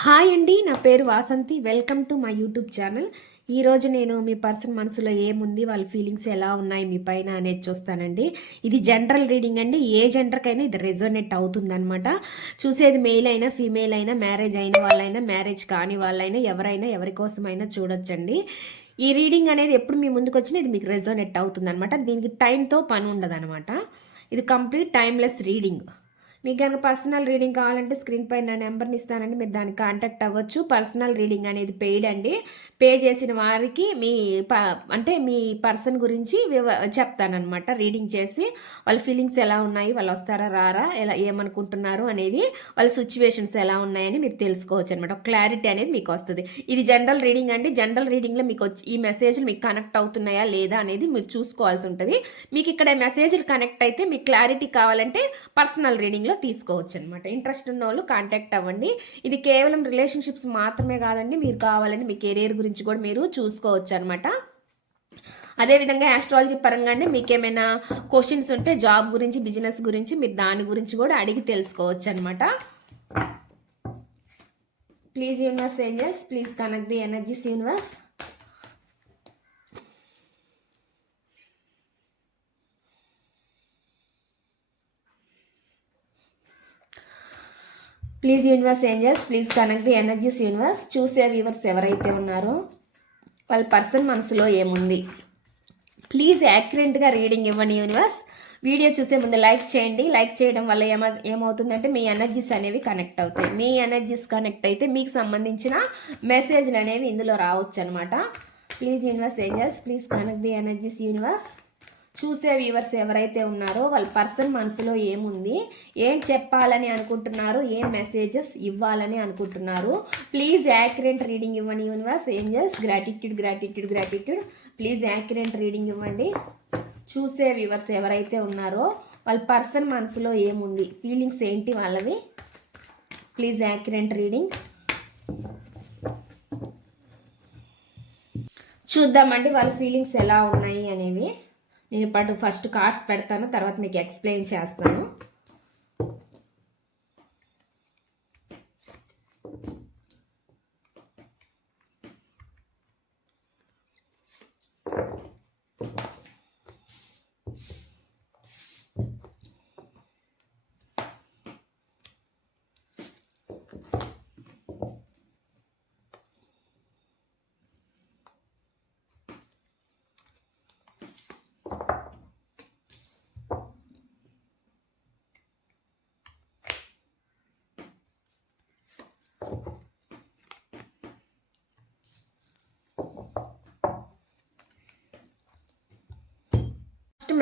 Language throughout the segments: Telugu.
హాయ్ అండి, నా పేరు Vasanthi. Welcome to my YouTube channel. ఈరోజు నేను మీ పర్సన్ మనసులో ఏముంది, వాళ్ళ ఫీలింగ్స్ ఎలా ఉన్నాయి మీ పైన అనేది చూస్తానండి. ఇది జనరల్ రీడింగ్ అండి. ఏ జెండర్కైనా ఇది రెజోనేట్ అవుతుందన్నమాట. చూసేది మెయిల్ అయినా ఫీమేల్ అయినా, మ్యారేజ్ అయిన వాళ్ళైనా, మ్యారేజ్ కాని వాళ్ళైనా, ఎవరైనా ఎవరి కోసమైనా చూడొచ్చండి. ఈ రీడింగ్ అనేది ఎప్పుడు మీ ముందుకు వచ్చినా ఇది మీకు రెజోనేట్ అవుతుందన్నమాట. దీనికి టైంతో పని ఉండదన్నమాట. ఇది కంప్లీట్ టైమ్లెస్ రీడింగ్. మీకు కనుక పర్సనల్ రీడింగ్ కావాలంటే స్క్రీన్ పైన నా నెంబర్ని ఇస్తానండి, మీరు దానికి కాంటాక్ట్ అవ్వచ్చు. పర్సనల్ రీడింగ్ అనేది పెయిడ్ అండి. పే చేసిన వారికి అంటే మీ పర్సన్ గురించి చెప్తానమాట. రీడింగ్ చేసి వాళ్ళ ఫీలింగ్స్ ఎలా ఉన్నాయి, వాళ్ళు వస్తారా రారా, ఎలా ఏమనుకుంటున్నారు అనేది, వాళ్ళ సిచ్యువేషన్స్ ఎలా ఉన్నాయని మీరు తెలుసుకోవచ్చు అనమాట. క్లారిటీ అనేది మీకు వస్తుంది. ఇది జనరల్ రీడింగ్ అండి. జనరల్ రీడింగ్లో మీకు ఈ మెసేజ్లు మీకు కనెక్ట్ అవుతున్నాయా లేదా అనేది మీరు చూసుకోవాల్సి ఉంటుంది. మీకు ఇక్కడ మెసేజ్లు కనెక్ట్ అయితే మీకు క్లారిటీ కావాలంటే పర్సనల్ రీడింగ్ తీసుకోవచ్చు అనమాట. ఇంట్రెస్ట్ ఉన్న వాళ్ళు కాంటాక్ట్ అవ్వండి. ఇది కేవలం రిలేషన్షిప్స్ మాత్రమే కాదండి, మీరు కావాలని మీ కెరీర్ గురించి కూడా మీరు చూసుకోవచ్చు అనమాట. అదేవిధంగా ఆస్ట్రాలజీ పరంగా మీకు ఏమైనా క్వశ్చన్స్ ఉంటే జాబ్ గురించి, బిజినెస్ గురించి మీరు దాని గురించి కూడా అడిగి తెలుసుకోవచ్చు అనమాట. Please universe angels, please connect the energies universe. Please universe angels, please connect the energies universe. చూసే వ్యూవర్స్ ఎవరైతే ఉన్నారో వాళ్ళ పర్సన్ మనసులో ఏముంది, ప్లీజ్ యాక్యురేట్గా రీడింగ్ ఇవ్వండి యూనివర్స్. వీడియో చూసే ముందు లైక్ చేయండి. లైక్ చేయడం వల్ల ఏమవుతుందంటే మీ ఎనర్జీస్ అనేవి కనెక్ట్ అవుతాయి. మీ ఎనర్జీస్ కనెక్ట్ అయితే మీకు సంబంధించిన మెసేజ్లు అనేవి ఇందులో రావచ్చు అనమాట. Please universe angels, please connect the energies universe. చూసే వ్యూవర్స్ ఎవరైతే ఉన్నారో వాళ్ళ పర్సన్ మనసులో ఏముంది, ఏం చెప్పాలని అనుకుంటున్నారు, ఏం మెసేజెస్ ఇవ్వాలని అనుకుంటున్నారు, ప్లీజ్ యాక్యురేట్ రీడింగ్ ఇవ్వండి universe. Angels, gratitude gratitude gratitude. Please accurate reading ఇవ్వండి. చూసే వ్యూవర్స్ ఎవరైతే ఉన్నారో వాళ్ళ పర్సన్ మనసులో ఏముంది, ఫీలింగ్స్ ఏంటి వాళ్ళవి, ప్లీజ్ యాక్యురేట్ రీడింగ్. చూద్దామండి వాళ్ళ ఫీలింగ్స్ ఎలా ఉన్నాయి అనేవి. నేను ఇప్పుడు ఫస్ట్ కార్డ్స్ పెడతాను, తర్వాత మీకు ఎక్స్ప్లెయిన్ చేస్తాను.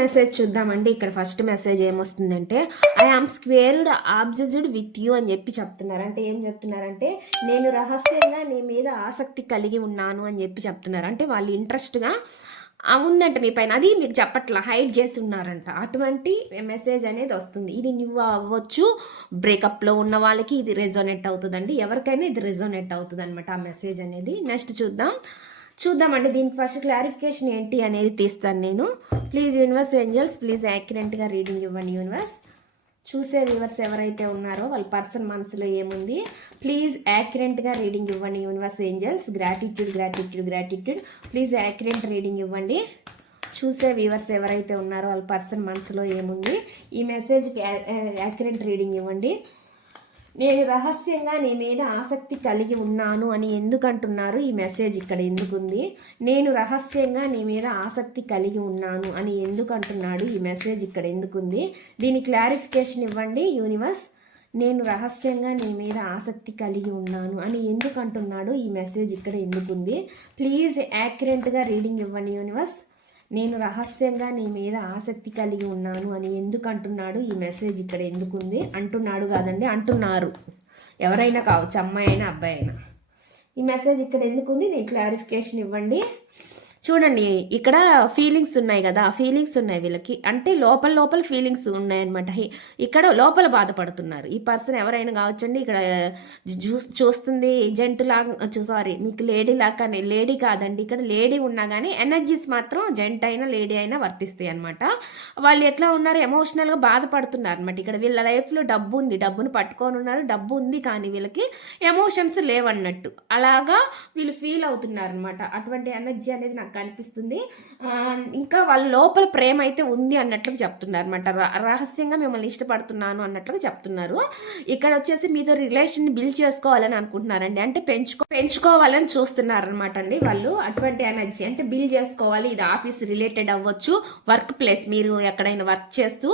మెసేజ్ చూద్దామండి. ఇక్కడ ఫస్ట్ మెసేజ్ ఏమొస్తుందంటే, I am squared obsessed with you అని చెప్పి చెప్తున్నారు. అంటే ఏం చెప్తున్నారంటే, నేను రహస్యంగా నీ మీద ఆసక్తి కలిగి ఉన్నాను అని చెప్పి చెప్తున్నారు. అంటే వాళ్ళు ఇంట్రెస్ట్గా ఉందంట మీ పైన, అది మీకు చెప్పట్లా, హైడ్ చేసి ఉన్నారంట. అటువంటి మెసేజ్ అనేది వస్తుంది. ఇది నువ్వు అవ్వచ్చు, బ్రేకప్లో ఉన్న వాళ్ళకి ఇది రెజోనేట్ అవుతుందండి. ఎవరికైనా ఇది రెజోనేట్ అవుతుంది అనమాట ఆ మెసేజ్ అనేది. నెక్స్ట్ చూద్దామండి. దీనికి ఫస్ట్ క్లారిఫికేషన్ ఏంటి అనేది తీస్తాను నేను. ప్లీజ్ యూనివర్స్ ఏంజల్స్, ప్లీజ్ యాక్యురేట్గా రీడింగ్ ఇవ్వండి యూనివర్స్. చూసే వ్యూవర్స్ ఎవరైతే ఉన్నారో వాళ్ళ పర్సన్ మనసులో ఏముంది, ప్లీజ్ యాక్యురేట్గా రీడింగ్ ఇవ్వండి universe angels. Gratitude gratitude gratitude. Please accurate reading ఇవ్వండి. చూసే వ్యూవర్స్ ఎవరైతే ఉన్నారో వాళ్ళ పర్సన్ మనసులో ఏముంది, ఈ మెసేజ్కి యాక్యురేట్ రీడింగ్ ఇవ్వండి. నేను రహస్యంగా నీ మీద ఆసక్తి కలిగి ఉన్నాను అని ఎందుకంటున్నారు, ఈ మెసేజ్ ఇక్కడ ఎందుకుంది. నేను రహస్యంగా నీ మీద ఆసక్తి కలిగి ఉన్నాను అని ఎందుకంటున్నాడు, ఈ మెసేజ్ ఇక్కడ ఎందుకుంది. దీని క్లారిఫికేషన్ ఇవ్వండి యూనివర్స్. నేను రహస్యంగా నీ మీద ఆసక్తి కలిగి ఉన్నాను అని ఎందుకంటున్నాడు, ఈ మెసేజ్ ఇక్కడ ఎందుకుంది. ప్లీజ్ యాక్యురేట్గా రీడింగ్ ఇవ్వండి యూనివర్స్. నేను రహస్యంగా నీ మీద ఆసక్తి కలిగి ఉన్నాను అని ఎందుకు అంటున్నాడు, ఈ మెసేజ్ ఇక్కడ ఎందుకుంది. అంటున్నాడు కాదండి, అంటున్నారు. ఎవరైనా కావచ్చు, అమ్మాయి అయినా అబ్బాయి అయినా. ఈ మెసేజ్ ఇక్కడ ఎందుకుంది, నేను క్లారిఫికేషన్ ఇవ్వండి. చూడండి ఇక్కడ ఫీలింగ్స్ ఉన్నాయి కదా, ఫీలింగ్స్ ఉన్నాయి వీళ్ళకి, అంటే లోపల లోపల ఫీలింగ్స్ ఉన్నాయన్నమాట. ఇక్కడ లోపల బాధపడుతున్నారు ఈ పర్సన్, ఎవరైనా కావచ్చండి. ఇక్కడ చూస్తుంది జెంట్ లాగా, సారీ మీకు లేడీ లాగా, కానీ లేడీ కాదండి, ఇక్కడ లేడీ ఉన్నా కానీ ఎనర్జీస్ మాత్రం జెంట్ అయినా లేడీ అయినా వర్తిస్తాయి అనమాట. వాళ్ళు ఎట్లా ఉన్నారు, ఎమోషనల్గా బాధపడుతున్నారు అనమాట. ఇక్కడ వీళ్ళ లైఫ్లో డబ్బు ఉంది, డబ్బును పట్టుకొని ఉన్నారు, డబ్బు ఉంది, కానీ వీళ్ళకి ఎమోషన్స్ లేవన్నట్టు అలాగా వీళ్ళు ఫీల్ అవుతున్నారు అనమాట. అటువంటి ఎనర్జీ అనేది నాకు కనిపిస్తుంది. ఇంకా వాళ్ళ లోపల ప్రేమ అయితే ఉంది అన్నట్లుగా చెప్తున్నారు అనమాట. రహస్యంగా మిమ్మల్ని ఇష్టపడుతున్నాను అన్నట్లుగా చెప్తున్నారు. ఇక్కడ వచ్చేసి మీతో రిలేషన్ బిల్డ్ చేసుకోవాలని అనుకుంటున్నారండి, అంటే పెంచుకోవాలని చూస్తున్నారు అనమాట అండి వాళ్ళు. అటువంటి ఎనర్జీ అంటే బిల్డ్ చేసుకోవాలి. ఇది ఆఫీస్ రిలేటెడ్ అవ్వచ్చు, వర్క్ ప్లేస్, మీరు ఎక్కడైనా వర్క్ చేస్తూ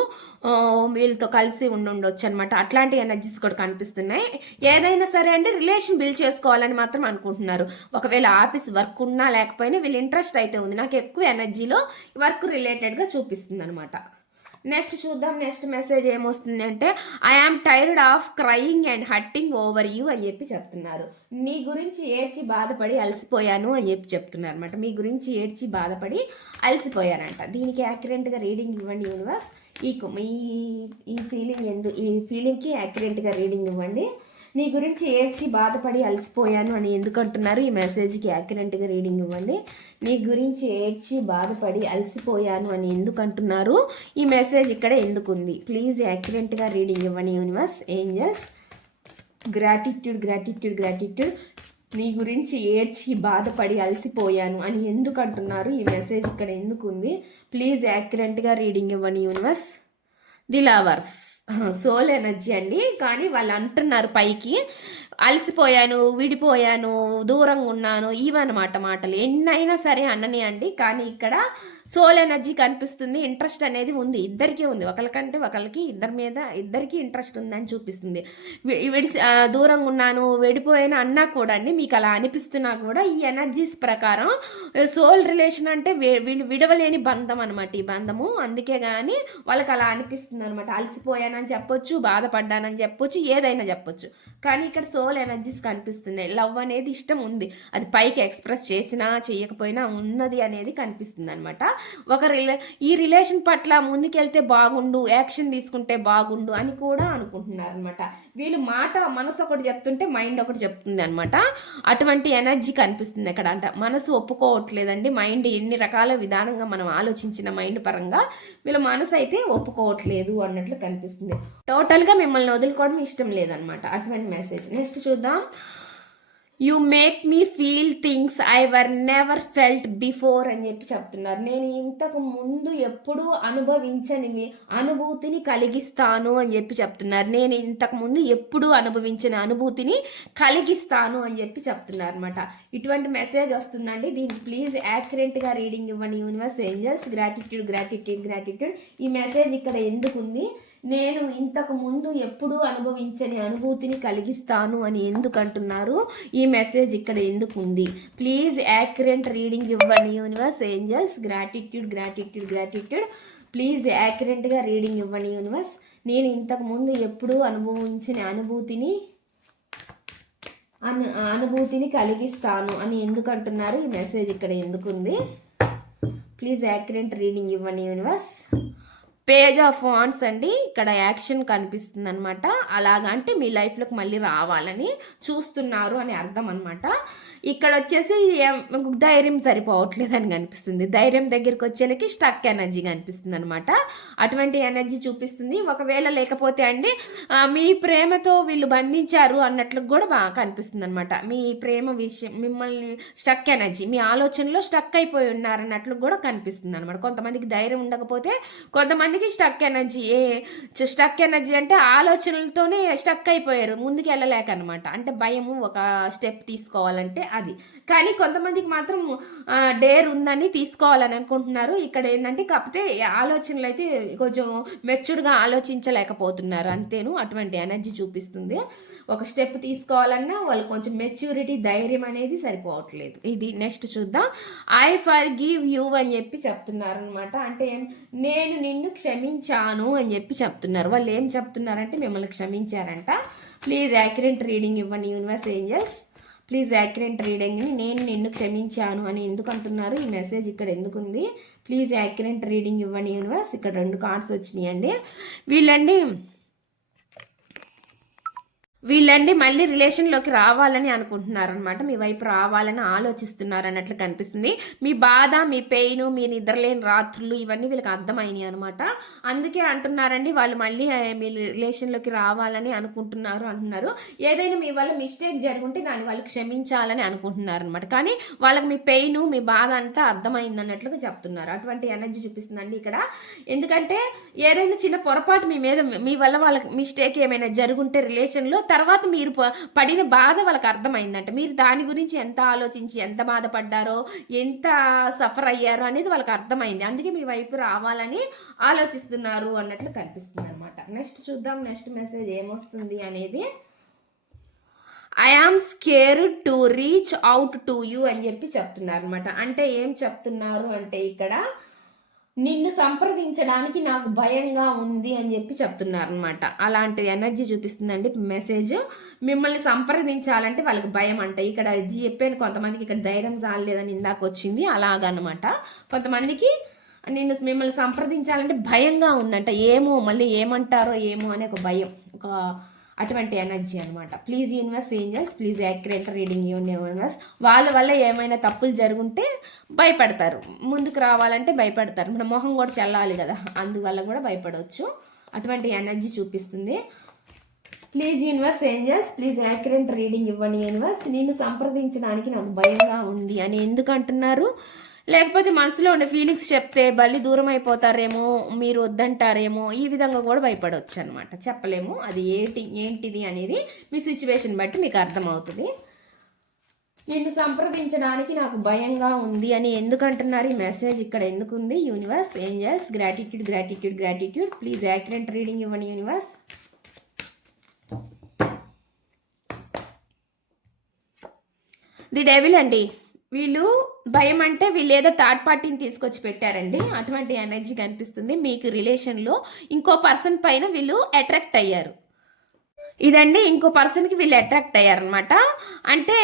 వీళ్ళతో కలిసి ఉండొచ్చు అనమాట. అట్లాంటి ఎనర్జీస్ కూడా కనిపిస్తున్నాయి. ఏదైనా సరే అంటే రిలేషన్ బిల్డ్ చేసుకోవాలని మాత్రం అనుకుంటున్నారు. ఒకవేళ ఆఫీస్ వర్క్ ఉన్నా లేకపోయినా వీళ్ళు ఇంట్రెస్ట్ అయితే ఉంది. నాకు ఎక్కువ ఎనర్జీలో వర్క్ రిలేటెడ్గా చూపిస్తుంది అనమాట. నెక్స్ట్ చూద్దాం, నెక్స్ట్ మెసేజ్ ఏమొస్తుంది అంటే, I am tired of crying and hurting over you అని చెప్పి చెప్తున్నారు. నీ గురించి ఏడ్చి బాధపడి అలసిపోయాను అని చెప్పి చెప్తున్నారు అనమాట. మీ గురించి ఏడ్చి బాధపడి అలసిపోయారంట. దీనికి యాక్యురేట్గా రీడింగ్ ఇవ్వండి యూనివర్స్. ఈ ఫీలింగ్కి యాక్యురేట్గా రీడింగ్ ఇవ్వండి. నీ గురించి ఏడ్చి బాధపడి అలసిపోయాను అని ఎందుకు అంటున్నారు, ఈ మెసేజ్కి యాక్యురేట్గా రీడింగ్ ఇవ్వండి. నీ గురించి ఏడ్చి బాధపడి అలసిపోయాను అని ఎందుకు అంటున్నారు, ఈ మెసేజ్ ఇక్కడ ఎందుకు ఉంది, ప్లీజ్ యాక్యురేట్గా రీడింగ్ ఇవ్వండి యూనివర్స్. Angels, gratitude. నీ గురించి ఏడ్చి బాధపడి అలసిపోయాను అని ఎందుకు అంటున్నారు, ఈ మెసేజ్ ఇక్కడ ఎందుకు ఉంది, ప్లీజ్ యాక్యురేట్గా రీడింగ్ ఇవ్వండి universe. The lovers, soul energy అండి. కానీ వాళ్ళు అంటున్నారు పైకి, అలసిపోయాను, విడిపోయాను, దూరంగా ఉన్నాను, ఇవన్నమాట మాటలు. ఎన్నైనా సరే అన్నని అండి. కానీ ఇక్కడ సోల్ ఎనర్జీ కనిపిస్తుంది. ఇంట్రెస్ట్ అనేది ఉంది, ఇద్దరికీ ఉంది. ఒకరికంటే ఒకరికి, ఇద్దరికి ఇంట్రెస్ట్ ఉందని చూపిస్తుంది. దూరంగా ఉన్నాను, విడిపోయాను అన్నా కూడా అండి, మీకు అలా అనిపిస్తున్నా కూడా ఈ ఎనర్జీస్ ప్రకారం సోల్ రిలేషన్ అంటే వీళ్ళు విడవలేని బంధం అనమాట, ఈ బంధము. అందుకే కానీ వాళ్ళకి అలా అనిపిస్తుంది అనమాట. అలసిపోయానని చెప్పొచ్చు, బాధపడ్డానని చెప్పొచ్చు, ఏదైనా చెప్పొచ్చు. కానీ ఇక్కడ సోల్ ఎనర్జీస్ కనిపిస్తున్నాయి. లవ్ అనేది ఇష్టం ఉంది, అది పైకి ఎక్స్ప్రెస్ చేసినా చేయకపోయినా ఉన్నది అనేది కనిపిస్తుంది అనమాట. ఈ రిలేషన్ పట్ల ముందుకెళ్తే బాగుండు, యాక్షన్ తీసుకుంటే బాగుండు అని కూడా అనుకుంటున్నారు అనమాట. వీళ్ళు మనసు ఒకటి చెప్తుంటే మైండ్ ఒకటి చెప్తుంది అనమాట. అటువంటి ఎనర్జీ కనిపిస్తుంది ఇక్కడ. అంట మనసు ఒప్పుకోవట్లేదండి, మైండ్ ఎన్ని రకాల విధానంగా మనం ఆలోచించిన మైండ్ పరంగా వీళ్ళ మనసు అయితే ఒప్పుకోవట్లేదు అన్నట్లు కనిపిస్తుంది. టోటల్గా మిమ్మల్ని వదులుకోవడం ఇష్టం లేదనమాట, అటువంటి మెసేజ్. నెక్స్ట్ చూద్దాం. You make me feel things I were never felt before అని చెప్పి చెప్తున్నారు. నేను ఇంతకు ముందు ఎప్పుడూ అనుభవించని అనుభూతిని కలిగిస్తాను అని చెప్పి చెప్తున్నారు. నేను ఇంతకు ముందు ఎప్పుడూ అనుభవించిన అనుభూతిని కలిగిస్తాను అని చెప్పి చెప్తున్నారు అనమాట. ఇటువంటి మెసేజ్ వస్తుందండి. దీనికి ప్లీజ్ యాక్యురేట్గా రీడింగ్ ఇవ్వండి యూనివర్స్. Angels, gratitude. ఈ మెసేజ్ ఇక్కడ ఎందుకు ఉంది, నేను ఇంతకు ముందు ఎప్పుడూ అనుభవించని అనుభూతిని కలిగిస్తాను అని ఎందుకు అంటున్నారు, ఈ మెసేజ్ ఇక్కడ ఎందుకు ఉంది, ప్లీజ్ యాక్యురేట్ రీడింగ్ ఇవ్వండి యూనివర్స్. Angels, gratitude. ప్లీజ్ యాక్యురేట్గా రీడింగ్ ఇవ్వండి యూనివర్స్. నేను ఇంతకు ముందు ఎప్పుడూ అనుభవించిన అనుభూతిని కలిగిస్తాను అని ఎందుకు అంటున్నారు, ఈ మెసేజ్ ఇక్కడ ఎందుకు ఉంది, ప్లీజ్ యాక్యురేట్ రీడింగ్ ఇవ్వండి యూనివర్స్. పేజ్ ఆఫ్ వాండ్స్ అండి. ఇక్కడ యాక్షన్ కనిపిస్తుంది అనమాట. అలాగా అంటే మీ లైఫ్లోకి మళ్ళీ రావాలని చూస్తున్నారు అని అర్థం అనమాట. ఇక్కడ వచ్చేసి ధైర్యం సరిపోవట్లేదు అని కనిపిస్తుంది. ధైర్యం దగ్గరికి వచ్చేలకి స్టక్ ఎనర్జీ కనిపిస్తుంది అనమాట. అటువంటి ఎనర్జీ చూపిస్తుంది. ఒకవేళ లేకపోతే అండి మీ ప్రేమతో వీళ్ళు బంధించారు అన్నట్లు కూడా బాగా కనిపిస్తుంది అనమాట. మీ ప్రేమ విషయం, మిమ్మల్ని స్టక్ ఎనర్జీ, మీ ఆలోచనలో స్టక్ అయిపోయి ఉన్నారన్నట్లు కూడా కనిపిస్తుంది అనమాట. కొంతమందికి ధైర్యం ఉండకపోతే కొంతమందికి స్టక్ ఎనర్జీ అంటే ఆలోచనలతోనే స్టక్ అయిపోయారు, ముందుకు వెళ్ళలేక అనమాట. అంటే భయము, ఒక స్టెప్ తీసుకోవాలంటే అది. కానీ కొంతమందికి మాత్రం డేర్ ఉందని తీసుకోవాలని అనుకుంటున్నారు. ఇక్కడ ఏంటంటే కాకపోతే ఆలోచనలు అయితే కొంచెం మెచ్యూర్డ్గా ఆలోచించలేకపోతున్నారు అంతేను. అటువంటి ఎనర్జీ చూపిస్తుంది. ఒక స్టెప్ తీసుకోవాలన్నా వాళ్ళు కొంచెం మెచ్యూరిటీ, ధైర్యం అనేది సరిపోవట్లేదు. ఇది నెక్స్ట్ చూద్దాం. ఐ ఫర్ గివ్ యూ అని చెప్పి చెప్తున్నారు అనమాట. అంటే నేను నిన్ను క్షమించాను అని చెప్పి చెప్తున్నారు. వాళ్ళు ఏం చెప్తున్నారంటే మిమ్మల్ని క్షమించారంట. ప్లీజ్ యాక్యురేట్ రీడింగ్ ఇవ్వండి యూనివర్స్. ఏంజల్స్, ప్లీజ్ యాక్యురేట్ రీడింగ్ని నేను నిన్ను క్షమించాను అని ఎందుకు అంటున్నారు, ఈ మెసేజ్ ఇక్కడ ఎందుకు ఉంది, ప్లీజ్ యాక్యురేట్ రీడింగ్ ఇవ్వండి యూనివర్స్. ఇక్కడ 2 కార్డ్స్ వచ్చినాయండి. వీళ్ళండి మళ్ళీ రిలేషన్లోకి రావాలని అనుకుంటున్నారనమాట, మీ వైపు రావాలని ఆలోచిస్తున్నారు అన్నట్లు కనిపిస్తుంది. మీ బాధ, మీ పెయిన్, మీ నిద్రలేని రాత్రులు ఇవన్నీ వీళ్ళకి అర్థమైనాయి అనమాట. అందుకే అంటున్నారండి వాళ్ళు మళ్ళీ మీ రిలేషన్లోకి రావాలని అనుకుంటున్నారు అంటున్నారు. ఏదైనా మీ వల్ల మిస్టేక్ జరుగుంటే దాన్ని వాళ్ళు క్షమించాలని అనుకుంటున్నారు అనమాట. కానీ వాళ్ళకి మీ పెయిన్, మీ బాధ అంతా అర్థమైంది అన్నట్లుగా చెప్తున్నారు. అటువంటి ఎనర్జీ చూపిస్తుందండి ఇక్కడ. ఎందుకంటే ఏదైనా చిన్న పొరపాటు మీ వల్ల వాళ్ళకి మిస్టేక్ ఏమైనా జరుగుంటే రిలేషన్లో, తర్వాత మీరు పడిన బాధ వాళ్ళకి అర్థమైందంట. మీరు దాని గురించి ఎంత ఆలోచించి ఎంత బాధపడ్డారో, ఎంత సఫర్ అయ్యారో అనేది వాళ్ళకి అర్థమైంది. అందుకే మీ వైపు రావాలని ఆలోచిస్తున్నారు అన్నట్లు కనిపిస్తుంది అనమాట. నెక్స్ట్ చూద్దాం, నెక్స్ట్ మెసేజ్ ఏమొస్తుంది అనేది. I am scared to reach out to you అని చెప్పి చెప్తున్నారు అనమాట. అంటే ఏం చెప్తున్నారు అంటే ఇక్కడ నిన్ను సంప్రదించడానికి నాకు భయంగా ఉంది అని చెప్పి చెప్తున్నారు అనమాట. అలాంటి ఎనర్జీ చూపిస్తుందండి మెసేజ్. మిమ్మల్ని సంప్రదించాలంటే వాళ్ళకి భయం అంట. ఇక్కడ చెప్పాను కొంతమందికి ఇక్కడ ధైర్యం చాలలేదని ఇందాక వచ్చింది, అలాగనమాట. కొంతమందికి మిమ్మల్ని సంప్రదించాలంటే భయంగా ఉందంట. ఏమో మళ్ళీ ఏమంటారో ఏమో అనే ఒక భయం, ఒక అటువంటి ఎనర్జీ అనమాట. Please universe angels, please accurate reading universe. వాళ్ళ వల్ల ఏమైనా తప్పులు జరుగుంటే భయపడతారు, ముందుకు రావాలంటే భయపడతారు. మన మొహం కూడా చల్లాలి కదా, అందువల్ల కూడా భయపడవచ్చు. అటువంటి ఎనర్జీ చూపిస్తుంది. Please universe angels, please accurate reading ఇవ్వండి యూనివర్స్. నేను సంప్రదించడానికి నాకు భయంగా ఉంది అని ఎందుకు అంటున్నారు? లేకపోతే మనసులో ఉండే ఫీలింగ్స్ చెప్తే మళ్ళీ దూరం అయిపోతారేమో, మీరు వద్దంటారేమో, ఈ విధంగా కూడా భయపడవచ్చు అనమాట. చెప్పలేము అది ఏంటిది అనేది మీ సిచ్యువేషన్ బట్టి మీకు అర్థమవుతుంది. నిన్ను సంప్రదించడానికి నాకు భయంగా ఉంది అని ఎందుకు అంటున్నారు? ఈ మెసేజ్ ఇక్కడ ఎందుకు ఉంది? Universe angels, gratitude gratitude gratitude. Please accurate reading ఇవ్వండి యూనివర్స్. ది డెవిల్ అండి. వీళ్ళు భయం అంటే వీళ్ళు ఏదో థర్డ్ పార్టీని తీసుకొచ్చి పెట్టారండి. అటువంటి ఎనర్జీ కనిపిస్తుంది. మీకు రిలేషన్లో ఇంకో పర్సన్ పైన వీళ్ళు అట్రాక్ట్ అయ్యారు. ఇదండి ఇంకో పర్సన్కి వీళ్ళు అట్రాక్ట్ అయ్యారనమాట. అంటే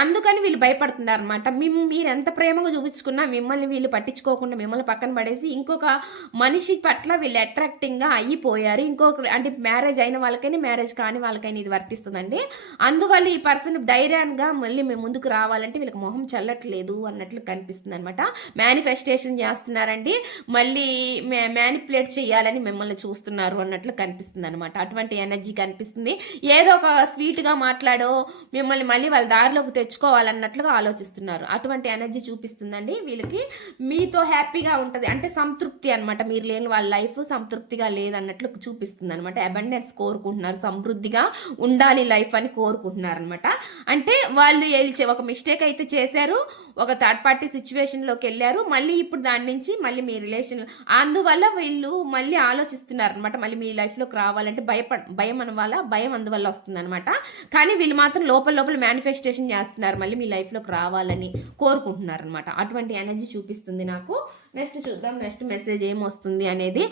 అందుకని వీళ్ళు భయపడుతున్నారు అనమాట. మీరు ఎంత ప్రేమగా చూపించుకున్నా మిమ్మల్ని వీళ్ళు పట్టించుకోకుండా మిమ్మల్ని పక్కన పడేసి ఇంకొక మనిషి పట్ల వీళ్ళు అట్రాక్టింగ్గా అయిపోయారు. అంటే మ్యారేజ్ అయిన వాళ్ళకైనా మ్యారేజ్ కాని వాళ్ళకైనా ఇది వర్తిస్తుందండి. అందువల్ల ఈ పర్సన్ ధైర్యంగా మళ్ళీ మేము ముందుకు రావాలంటే వీళ్ళకి మొహం చల్లట్లేదు అన్నట్లు కనిపిస్తుంది అనమాట. మేనిఫెస్టేషన్ చేస్తున్నారండి, మళ్ళీ మ్యానిపులేట్ చేయాలని మిమ్మల్ని చూస్తున్నారు అన్నట్లు కనిపిస్తుంది అనమాట. అటువంటి ఎనర్జీ కనిపిస్తుంది. ఏదో ఒక స్వీట్గా మాట్లాడో మిమ్మల్ని మళ్ళీ వాళ్ళ దారిలోకి తెచ్చుకోవాలన్నట్లుగా ఆలోచిస్తున్నారు. అటువంటి ఎనర్జీ చూపిస్తుందండి. వీళ్ళకి మీతో హ్యాపీగా ఉంటుంది అంటే సంతృప్తి అనమాట. మీరు లేని వాళ్ళ లైఫ్ సంతృప్తిగా లేదన్నట్లు చూపిస్తుంది అనమాట. అబండెన్స్ కోరుకుంటున్నారు, సమృద్ధిగా ఉండాలి లైఫ్ అని కోరుకుంటున్నారు అనమాట. అంటే వాళ్ళు ఒక మిస్టేక్ అయితే చేశారు, ఒక థర్డ్ పార్టీ సిచ్యువేషన్లోకి వెళ్ళారు, మళ్ళీ ఇప్పుడు దాని నుంచి మళ్ళీ మీ రిలేషన్, అందువల్ల వీళ్ళు మళ్ళీ ఆలోచిస్తున్నారు అనమాట. మళ్ళీ మీ లైఫ్లోకి రావాలంటే భయం భయం అందువల్ల వస్తుంది అనమాట. కానీ వీళ్ళు మాత్రం లోపల మేనిఫెస్టేషన్ చేస్తున్నారు, మళ్ళీ మీ లైఫ్లోకి రావాలని కోరుకుంటున్నారు అనమాట. అటువంటి ఎనర్జీ చూపిస్తుంది నాకు. నెక్స్ట్ చూద్దాం నెక్స్ట్ మెసేజ్ ఏమొస్తుంది అనేది.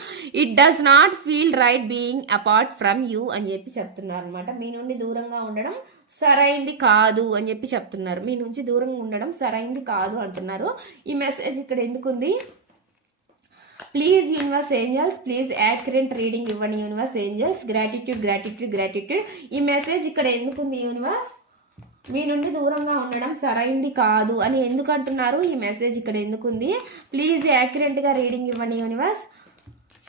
It does not feel right being apart from you అని చెప్పి చెప్తున్నారు అనమాట. మీ నుండి దూరంగా ఉండడం సరైంది కాదు అని చెప్పి చెప్తున్నారు. మీ నుంచి దూరంగా ఉండడం సరైంది కాదు అంటున్నారు. ఈ మెసేజ్ ఇక్కడ ఎందుకుంది? Please universe angels, please accurate reading ఇవ్వండి universe angels. Gratitude gratitude gratitude. ఈ మెసేజ్ ఇక్కడ ఎందుకుంది యూనివర్స్? మీ నుండి దూరంగా ఉండడం సరైంది కాదు అని ఎందుకు అంటున్నారు? ఈ మెసేజ్ ఇక్కడ ఎందుకుంది? ప్లీజ్ యాక్యురేట్గా రీడింగ్ ఇవ్వండి యూనివర్స్.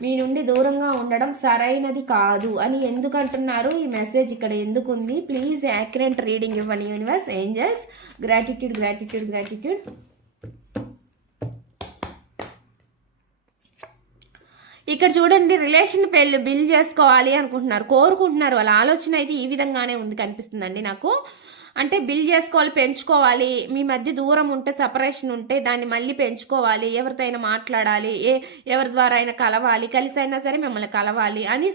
మీ నుండి దూరంగా ఉండడం సరైనది కాదు అని ఎందుకు అంటున్నారు? ఈ మెసేజ్ ఇక్కడ ఎందుకుంది? ప్లీజ్ యాక్యురేట్ రీడింగ్ ఇవ్వండి universe angels. Gratitude gratitude gratitude. ఇక్కడ చూడండి, రిలేషన్ బిల్డ్ చేసుకోవాలి అనుకుంటున్నారు, కోరుకుంటున్నారు. వాళ్ళ ఆలోచన అయితే ఈ విధంగానే ఉంది కనిపిస్తుందండి నాకు. అంటే బిల్డ్ చేసుకోవాలి, పెంచుకోవాలి. మీ మధ్య దూరం ఉంటే, సపరేషన్ ఉంటే దాన్ని మళ్ళీ పెంచుకోవాలి, ఎవరితో అయినా మాట్లాడాలి, ఎవరి ద్వారా అయినా కలవాలి, కలిసి అయినా సరే మిమ్మల్ని కలవాలి అని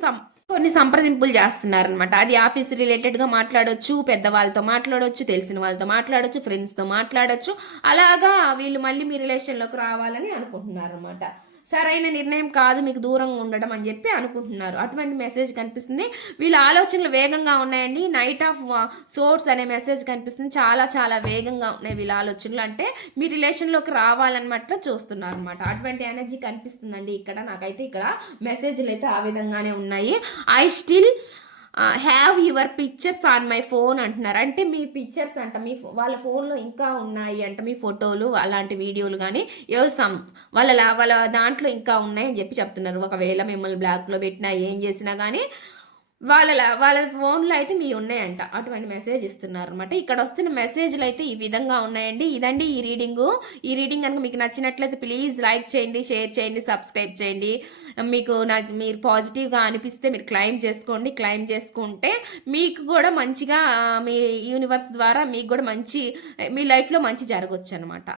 కొన్ని సంప్రదింపులు చేస్తున్నారనమాట. అది ఆఫీస్ రిలేటెడ్గా మాట్లాడొచ్చు, పెద్దవాళ్ళతో మాట్లాడొచ్చు, తెలిసిన వాళ్ళతో మాట్లాడొచ్చు, ఫ్రెండ్స్తో మాట్లాడొచ్చు. అలాగా వీళ్ళు మళ్ళీ మీ రిలేషన్లోకి రావాలని అనుకుంటున్నారు అనమాట. సరైన నిర్ణయం కాదు మీకు దూరంగా ఉండడం అని చెప్పి అనుకుంటున్నారు. అటువంటి మెసేజ్ కనిపిస్తుంది. వీళ్ళ ఆలోచనలు వేగంగా ఉన్నాయండి. నైట్ ఆఫ్ సోర్స్ అనే మెసేజ్ కనిపిస్తుంది. చాలా చాలా వేగంగా ఉన్నాయి వీళ్ళ ఆలోచనలు. అంటే మీ రిలేషన్లోకి రావాలన్నమాట చూస్తున్నారు అనమాట. అటువంటి ఎనర్జీ కనిపిస్తుందండి ఇక్కడ నాకైతే. ఇక్కడ మెసేజ్లు అయితే ఆ విధంగానే ఉన్నాయి. I still have your pictures on my phone అంటున్నారు. అంటే మీ పిక్చర్స్ అంట మీ వాళ్ళ ఫోన్లో ఇంకా ఉన్నాయి అంట, మీ ఫోటోలు అలాంటి వీడియోలు కానీ సమ్ వాళ్ళ దాంట్లో ఇంకా ఉన్నాయి అని చెప్పి చెప్తున్నారు. ఒకవేళ మిమ్మల్ని బ్లాక్లో పెట్టినా ఏం చేసినా కానీ వాళ్ళ ఫోన్లో అయితే మీ ఉన్నాయంట. అటువంటి మెసేజ్ ఇస్తున్నారు అనమాట. ఇక్కడ వస్తున్న మెసేజ్లు అయితే ఈ విధంగా ఉన్నాయండి. ఇదండి ఈ రీడింగ్ కనుక మీకు నచ్చినట్లయితే ప్లీజ్ లైక్ చేయండి, షేర్ చేయండి, సబ్స్క్రైబ్ చేయండి. మీరు పాజిటివ్గా అనిపిస్తే మీరు క్లైమ్ చేసుకుంటే మీకు కూడా మంచిగా మీ యూనివర్స్ ద్వారా మీకు కూడా మీ లైఫ్లో మంచి జరగవచ్చు అనమాట.